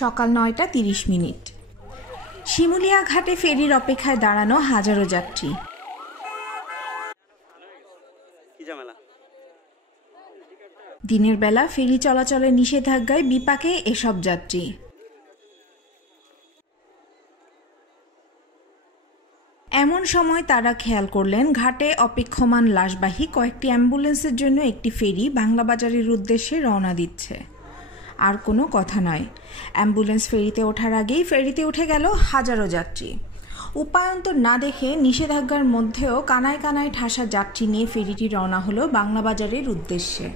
সকাল ৯টা ৩০ মিনিট। শিমুলিয়া ঘাটে ফেরির অপেক্ষায় দাঁড়ানো হাজারো যাত্রী। দিনের বেলা ফেরি চলাচলের নিষেধাজ্ঞায় বিপাকে এসব যাত্রী। এমন সময় তারা খেয়াল করলেন ঘাটে অপেক্ষমান লাশবাহী কয়েকটি অ্যাম্বুলেন্সের জন্য একটি ফেরি বাংলা বাজারের উদ্দেশ্যে রওনা দিচ্ছে। আর কোনো কথা নয়, অ্যাম্বুলেন্স ফেরিতে ওঠার আগেই ফেরিতে উঠে গেল হাজারো যাত্রী। উপায়ন্তর না দেখে নিষেধাজ্ঞার মধ্যেও কানায় কানায় ঠাসা যাত্রী নিয়ে ফেরিটি রওনা হলো বাংলা বাজারের উদ্দেশ্যে।